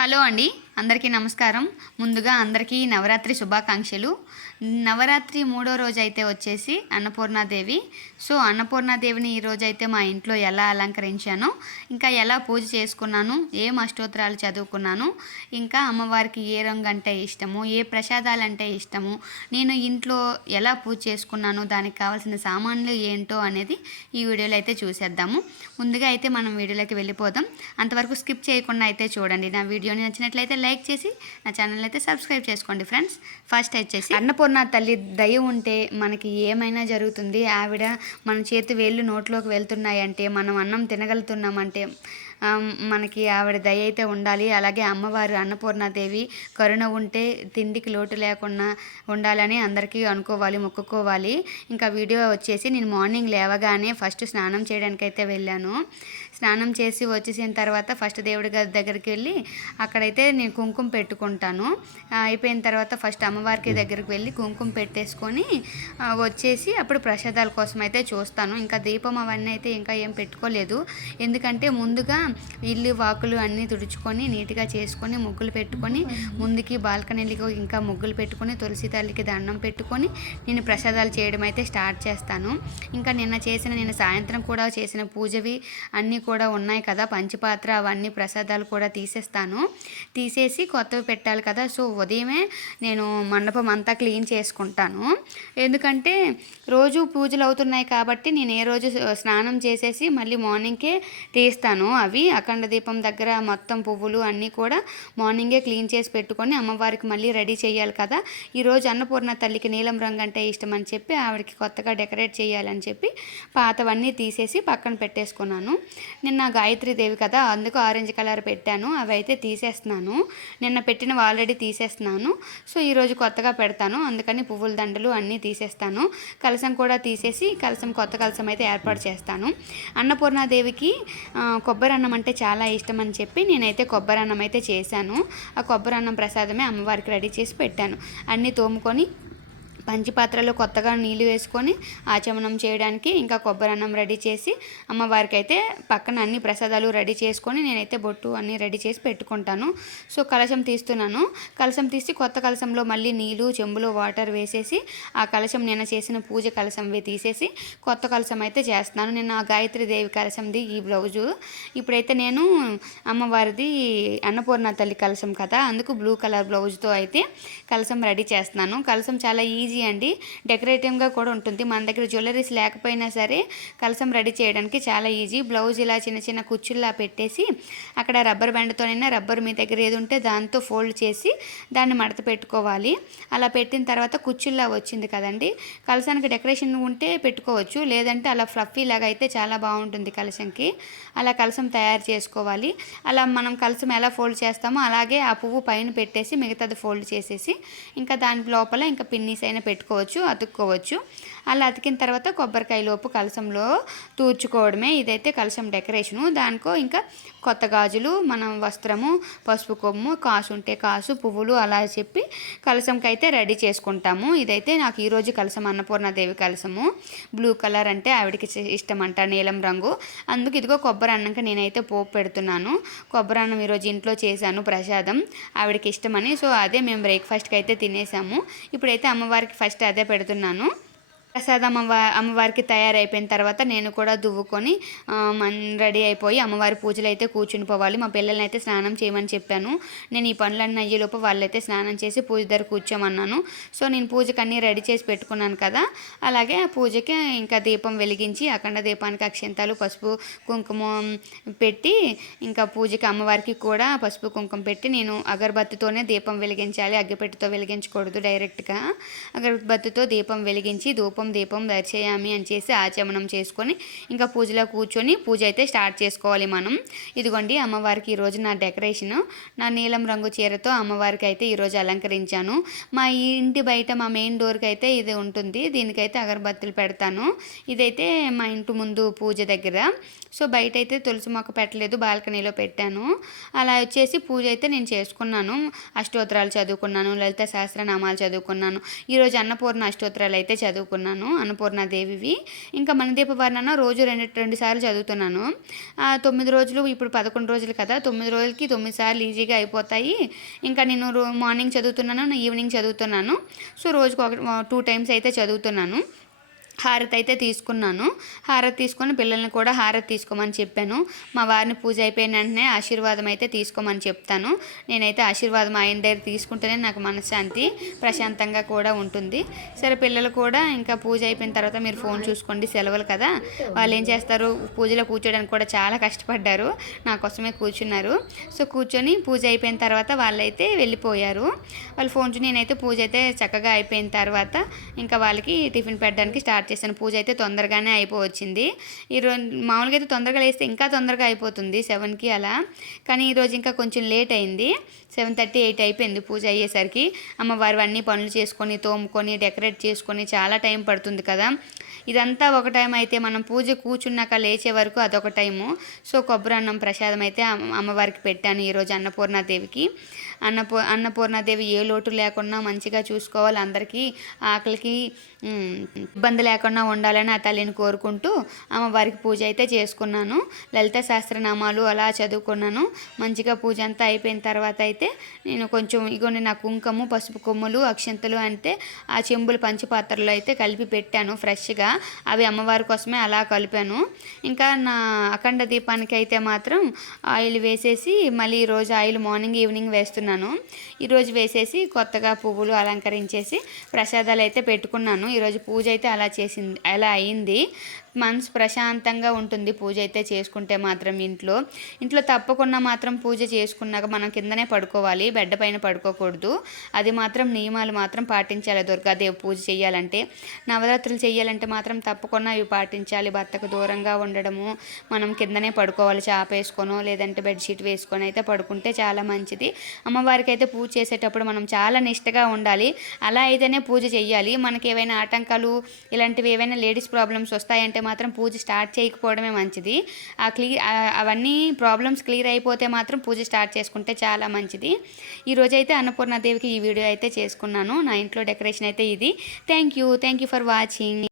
Hello అండి. అందరికీ నమస్కారం. ముందుగా అందరికీ నవరాత్రి శుభాకాంక్షలు. నవరాత్రి మూడో రోజు అయితే వచ్చేసి అన్నపూర్ణాదేవి. సో అన్నపూర్ణాదేవిని ఈ అయితే మా ఇంట్లో ఎలా అలంకరించాను ఇంకా ఎలా పూజ చేసుకున్నాను ఏం అష్టోత్తరాలు చదువుకున్నాను ఇంకా అమ్మవారికి ఏ రంగు అంటే ఇష్టము ఏ ప్రసాదాలు అంటే ఇష్టము నేను ఇంట్లో ఎలా పూజ చేసుకున్నాను దానికి కావాల్సిన సామాన్లు ఏంటో అనేది ఈ వీడియోలో అయితే చూసేద్దాము. ముందుగా అయితే మనం వీడియోలోకి వెళ్ళిపోదాం. అంతవరకు స్కిప్ చేయకుండా అయితే చూడండి. నా వీడియోని నచ్చినట్లయితే లైక్ చేసి నా ఛానల్ అయితే సబ్స్క్రైబ్ చేసుకోండి ఫ్రెండ్స్. ఫస్ట్ వచ్చేసి అన్నపూర్ణ తల్లి దయ ఉంటే మనకి ఏమైనా జరుగుతుంది? ఆవిడ మన చేతి వేళ్ళు నోట్లోకి వెళ్తున్నాయంటే మనం అన్నం తినగలుగుతున్నామంటే మనకి ఆవిడ దయ అయితే ఉండాలి. అలాగే అమ్మవారు అన్నపూర్ణాదేవి కరుణ ఉంటే తిండికి లోటు లేకుండా ఉండాలని అందరికీ అనుకోవాలి మొక్కుకోవాలి. ఇంకా వీడియో వచ్చేసి నేను మార్నింగ్ లేవగానే ఫస్ట్ స్నానం చేయడానికి అయితే వెళ్ళాను. స్నానం చేసి వచ్చేసిన తర్వాత ఫస్ట్ దేవుడి గారి దగ్గరికి వెళ్ళి అక్కడైతే నేను కుంకుమ పెట్టుకుంటాను. అయిపోయిన తర్వాత ఫస్ట్ అమ్మవారికి దగ్గరికి వెళ్ళి కుంకుమ పెట్టేసుకొని వచ్చేసి అప్పుడు ప్రసాదాల కోసం అయితే చూస్తాను. ఇంకా దీపం అవన్నీ అయితే ఇంకా ఏం పెట్టుకోలేదు. ఎందుకంటే ముందుగా ఇల్లు వాకులు అన్నీ తుడుచుకొని నీట్గా చేసుకొని ముగ్గులు పెట్టుకొని ముందుకి బాల్కనీలకు ఇంకా ముగ్గులు పెట్టుకొని తులసి తల్లికి దండం పెట్టుకొని నేను ప్రసాదాలు చేయడం అయితే స్టార్ట్ చేస్తాను. ఇంకా నిన్న చేసిన నేను సాయంత్రం కూడా చేసిన పూజవి అన్నీ కూడా ఉన్నాయి కదా పంచపాత్ర అవన్నీ ప్రసాదాలు కూడా తీసేస్తాను. తీసేసి కొత్తవి పెట్టాలి కదా సో ఉదయమే నేను మండపం అంతా క్లీన్ చేసుకుంటాను. ఎందుకంటే రోజు పూజలు అవుతున్నాయి కాబట్టి నేను ఏ రోజు స్నానం చేసేసి మళ్ళీ మార్నింగ్కే తీస్తాను అవి. అఖండ దీపం దగ్గర మొత్తం పువ్వులు అన్నీ కూడా మార్నింగే క్లీన్ చేసి పెట్టుకొని అమ్మవారికి మళ్ళీ రెడీ చేయాలి కదా. ఈరోజు అన్నపూర్ణ తల్లికి నీలం రంగు అంటే ఇష్టం అని చెప్పి ఆవిడకి కొత్తగా డెకరేట్ చేయాలని చెప్పి పాతవన్నీ తీసేసి పక్కన పెట్టేసుకున్నాను. నిన్న గాయత్రి దేవి కదా అందుకు ఆరెంజ్ కలర్ పెట్టాను. అవి అయితే తీసేస్తున్నాను. నిన్న పెట్టినవి ఆల్రెడీ తీసేస్తున్నాను. సో ఈరోజు కొత్తగా పెడతాను. అందుకని పువ్వుల దండలు అన్నీ తీసేస్తాను. కలసం కూడా తీసేసి కలసం కొత్త కలసం అయితే ఏర్పాటు చేస్తాను. అన్నపూర్ణాదేవికి కొబ్బరి అన్నం అంటే చాలా ఇష్టం అని చెప్పి నేనైతే కొబ్బరి అన్నం అయితే చేశాను. ఆ కొబ్బరి అన్నం ప్రసాదమే అమ్మవారికి రెడీ చేసి పెట్టాను. అన్నీ తోముకొని పంచిపాత్రలో కొత్తగా నీళ్ళు వేసుకొని ఆచమనం చేయడానికి ఇంకా కొబ్బరి అన్నం రెడీ చేసి అమ్మవారికి అయితే పక్కన అన్ని ప్రసాదాలు రెడీ చేసుకొని నేనైతే బొట్టు అన్నీ రెడీ చేసి పెట్టుకుంటాను. సో కలశం తీస్తున్నాను. కలశం తీసి కొత్త కలశంలో మళ్ళీ నీళ్ళు చెంబులో వాటర్ వేసేసి ఆ కలశం నేను చేసిన పూజ కలశంవి తీసేసి కొత్త కలశం అయితే చేస్తున్నాను. నేను ఆ గాయత్రి దేవి కలశంది ఈ బ్లౌజు. ఇప్పుడైతే నేను అమ్మవారిది అన్నపూర్ణ తల్లి కలశం కదా అందుకు బ్లూ కలర్ బ్లౌజ్తో అయితే కలశం రెడీ చేస్తున్నాను. కలశం చాలా ఈజీ అండి. డెకరేటివ్గా కూడా ఉంటుంది. మన దగ్గర జ్యువెలరీస్ లేకపోయినా సరే కలసం రెడీ చేయడానికి చాలా ఈజీ. బ్లౌజ్ ఇలా చిన్న చిన్న కుచ్చుల్లా పెట్టేసి అక్కడ రబ్బర్ బ్యాండ్తోనైనా రబ్బర్ మీ దగ్గర ఏది ఉంటే దాంతో ఫోల్డ్ చేసి దాన్ని మడత పెట్టుకోవాలి. అలా పెట్టిన తర్వాత కుచ్చుల్లా వచ్చింది కదండి. కలశానికి డెకరేషన్ ఉంటే పెట్టుకోవచ్చు. లేదంటే అలా ఫ్లఫీ లాగా అయితే చాలా బాగుంటుంది కలశంకి. అలా కలశం తయారు చేసుకోవాలి. అలా మనం కలసం ఎలా ఫోల్డ్ చేస్తామో అలాగే ఆ పువ్వు పైన పెట్టేసి మిగతాది ఫోల్డ్ చేసేసి ఇంకా దాని లోపల ఇంకా పిన్నీస్ అయినా పెట్టుకోవచ్చు అతుక్కోవచ్చు. అలా అతికిన తర్వాత కొబ్బరికాయ లోపు కలసంలో తూర్చుకోవడమే. ఇదైతే కలశం డెకరేషను. దానికో ఇంకా కొత్త గాజులు మనం వస్త్రము పసుపు కొమ్ము కాసు ఉంటే కాసు పువ్వులు అలా చెప్పి కలసంకి అయితే రెడీ చేసుకుంటాము. ఇదైతే నాకు ఈరోజు కలసం అన్నపూర్ణాదేవి కలశము బ్లూ కలర్ అంటే ఆవిడకి ఇష్టం అంట నీలం రంగు. అందుకు ఇదిగో కొబ్బరి అన్నంకి నేనైతే పోపు పెడుతున్నాను. కొబ్బరి అన్నం ఈరోజు ఇంట్లో చేశాను ప్రసాదం. ఆవిడకి ఇష్టమని సో అదే మేము బ్రేక్ఫాస్ట్కి అయితే తినేసాము. ఇప్పుడైతే అమ్మవారికి ఫస్ట్ అదే పెడుతున్నాను. ప్రసాదం అమ్మ అమ్మవారికి తయారైపోయిన తర్వాత నేను కూడా దువ్వుకొని మన్ రెడీ అయిపోయి అమ్మవారి పూజలు అయితే కూర్చుని పోవాలి. మా పిల్లల్ని అయితే స్నానం చేయమని చెప్పాను. నేను ఈ పనులన్నీ అయ్యేలోపు వాళ్ళైతే స్నానం చేసి పూజ దగ్గర కూర్చోమన్నాను. సో నేను పూజకి అన్నీ రెడీ చేసి పెట్టుకున్నాను కదా. అలాగే ఆ పూజకి ఇంకా దీపం వెలిగించి అఖండ దీపానికి అక్షంతాలు పసుపు కుంకుమ పెట్టి ఇంకా పూజకి అమ్మవారికి కూడా పసుపు కుంకుమ పెట్టి నేను అగరబత్తితోనే దీపం వెలిగించాలి. అగ్గిపెట్టితో వెలిగించకూడదు డైరెక్ట్గా. అగరబత్తితో దీపం వెలిగించి ధూపం దీపం దర్శయామి అని చేసి ఆచమనం చేసుకొని ఇంకా పూజలో కూర్చొని పూజ అయితే స్టార్ట్ చేసుకోవాలి మనం. ఇదిగోండి అమ్మవారికి ఈరోజు నా డెకరేషన్. నా నీలం రంగు చీరతో అమ్మవారికి అయితే ఈరోజు అలంకరించాను. మా ఇంటి బయట మా మెయిన్ డోర్కి అయితే ఇది ఉంటుంది. దీనికైతే అగరబత్తులు పెడతాను. ఇదైతే మా ఇంటి ముందు పూజ దగ్గర. సో బయట అయితే తులసి మొక్క పెట్టలేదు బాల్కనీలో పెట్టాను. అలా వచ్చేసి పూజ అయితే నేను చేసుకున్నాను. అష్టోత్తరాలు చదువుకున్నాను లలిత సహస్రనామాలు చదువుకున్నాను. ఈరోజు అన్నపూర్ణ అష్టోత్తరాలు అయితే చదువుకున్నాను. చదువుతున్నాను అన్నపూర్ణాదేవివి ఇంకా మనదీప వర్ణన రోజు రెండు రెండు సార్లు చదువుతున్నాను. తొమ్మిది రోజులు ఇప్పుడు పదకొండు రోజులు కదా తొమ్మిది రోజులకి తొమ్మిది సార్లు ఈజీగా అయిపోతాయి. ఇంకా నేను రో మార్నింగ్ చదువుతున్నాను ఈవినింగ్ చదువుతున్నాను. సో రోజుకు ఒక టూ టైమ్స్ అయితే చదువుతున్నాను. హారతి అయితే తీసుకున్నాను. హారతి తీసుకొని పిల్లల్ని కూడా హారతి తీసుకోమని చెప్పాను. మా వారిని పూజ అయిపోయిన వెంటనే ఆశీర్వాదం అయితే తీసుకోమని చెప్తాను. నేనైతే ఆశీర్వాదం ఆయన దగ్గర తీసుకుంటేనే నాకు మనశ్శాంతి ప్రశాంతంగా కూడా ఉంటుంది. సరే పిల్లలు కూడా ఇంకా పూజ అయిపోయిన తర్వాత మీరు ఫోన్ చూసుకోండి సెలవులు కదా. వాళ్ళు ఏం చేస్తారు? పూజలో కూర్చోడానికి కూడా చాలా కష్టపడ్డారు. నా కోసమే కూర్చున్నారు. సో కూర్చొని పూజ అయిపోయిన తర్వాత వాళ్ళైతే వెళ్ళిపోయారు. వాళ్ళు ఫోన్ చూ నేనైతే పూజ అయితే చక్కగా అయిపోయిన తర్వాత ఇంకా వాళ్ళకి టిఫిన్ పెట్టడానికి స్టార్ట్ చేశాను. పూజ అయితే తొందరగానే అయిపోవచ్చింది. ఈరోజు మామూలుగా అయితే తొందరగా లేస్తే ఇంకా తొందరగా అయిపోతుంది సెవెన్కి అలా. కానీ ఈరోజు ఇంకా కొంచెం లేట్ అయింది. సెవెన్ థర్టీ ఎయిట్ అయిపోయింది పూజ అయ్యేసరికి. అమ్మవారు అన్ని పనులు చేసుకొని తోముకొని డెకరేట్ చేసుకొని చాలా టైం పడుతుంది కదా. ఇదంతా ఒక టైం అయితే మనం పూజ కూర్చున్నాక లేచే వరకు అదొక టైము. సో కొబ్బరి అన్నం ప్రసాదం అయితే అమ్మవారికి పెట్టాను ఈరోజు అన్నపూర్ణాదేవికి. అన్నపూ అన్నపూర్ణాదేవి ఏ లోటు లేకుండా మంచిగా చూసుకోవాలి. అందరికీ ఆకలికి ఇబ్బంది లేకుండా ఉండాలని ఆ తల్లిని కోరుకుంటూ అమ్మవారికి పూజ అయితే చేసుకున్నాను. లలిత శాస్త్రనామాలు అలా చదువుకున్నాను. మంచిగా పూజ అంతా అయిపోయిన తర్వాత అయితే అయితే నేను కొంచెం ఇగోండి నా కుంకుమ పసుపు కొమ్ములు అక్షంతలు అంటే ఆ చెంబులు పంచపాత్రలో అయితే కలిపి పెట్టాను ఫ్రెష్గా. అవి అమ్మవారి కోసమే అలా కలిపాను. ఇంకా నా అఖండ దీపానికి అయితే మాత్రం ఆయిల్ వేసేసి మళ్ళీ ఈరోజు ఆయిల్ మార్నింగ్ ఈవినింగ్ వేస్తున్నాను. ఈరోజు వేసేసి కొత్తగా పువ్వులు అలంకరించేసి ప్రసాదాలు అయితే పెట్టుకున్నాను. ఈరోజు పూజ అయితే అలా చేసింది అలా అయింది. మనసు ప్రశాంతంగా ఉంటుంది పూజ అయితే చేసుకుంటే మాత్రం ఇంట్లో. ఇంట్లో తప్పకుండా మాత్రం పూజ చేసుకున్నాక మనం కిందనే పడుకోవాలి బెడ్ పైన పడుకోకూడదు. అది మాత్రం నియమాలు మాత్రం పాటించాలి దుర్గాదేవి పూజ చేయాలంటే. నవరాత్రులు చేయాలంటే మాత్రం తప్పకుండా అవి పాటించాలి. భర్తకు దూరంగా ఉండడము మనం కిందనే పడుకోవాలి చాప వేసుకోనో లేదంటే బెడ్షీట్ వేసుకొని అయితే పడుకుంటే చాలా మంచిది. అమ్మవారికి అయితే పూజ చేసేటప్పుడు మనం చాలా నిష్టగా ఉండాలి. అలా అయితేనే పూజ చేయాలి. మనకి ఏవైనా ఆటంకాలు ఇలాంటివి ఏవైనా లేడీస్ ప్రాబ్లమ్స్ వస్తాయంటే మాత్రం పూజ స్టార్ట్ చేయకపోవడమే మంచిది. ఆ క్లియర్ అవన్నీ ప్రాబ్లమ్స్ క్లియర్ అయిపోతే మాత్రం పూజ స్టార్ట్ చేసుకుంటే చాలా మంచిది. ఈరోజైతే అన్నపూర్ణాదేవికి ఈ వీడియో అయితే చేసుకున్నాను. నా ఇంట్లో డెకరేషన్ అయితే ఇది. Thank you. Thank you for watching.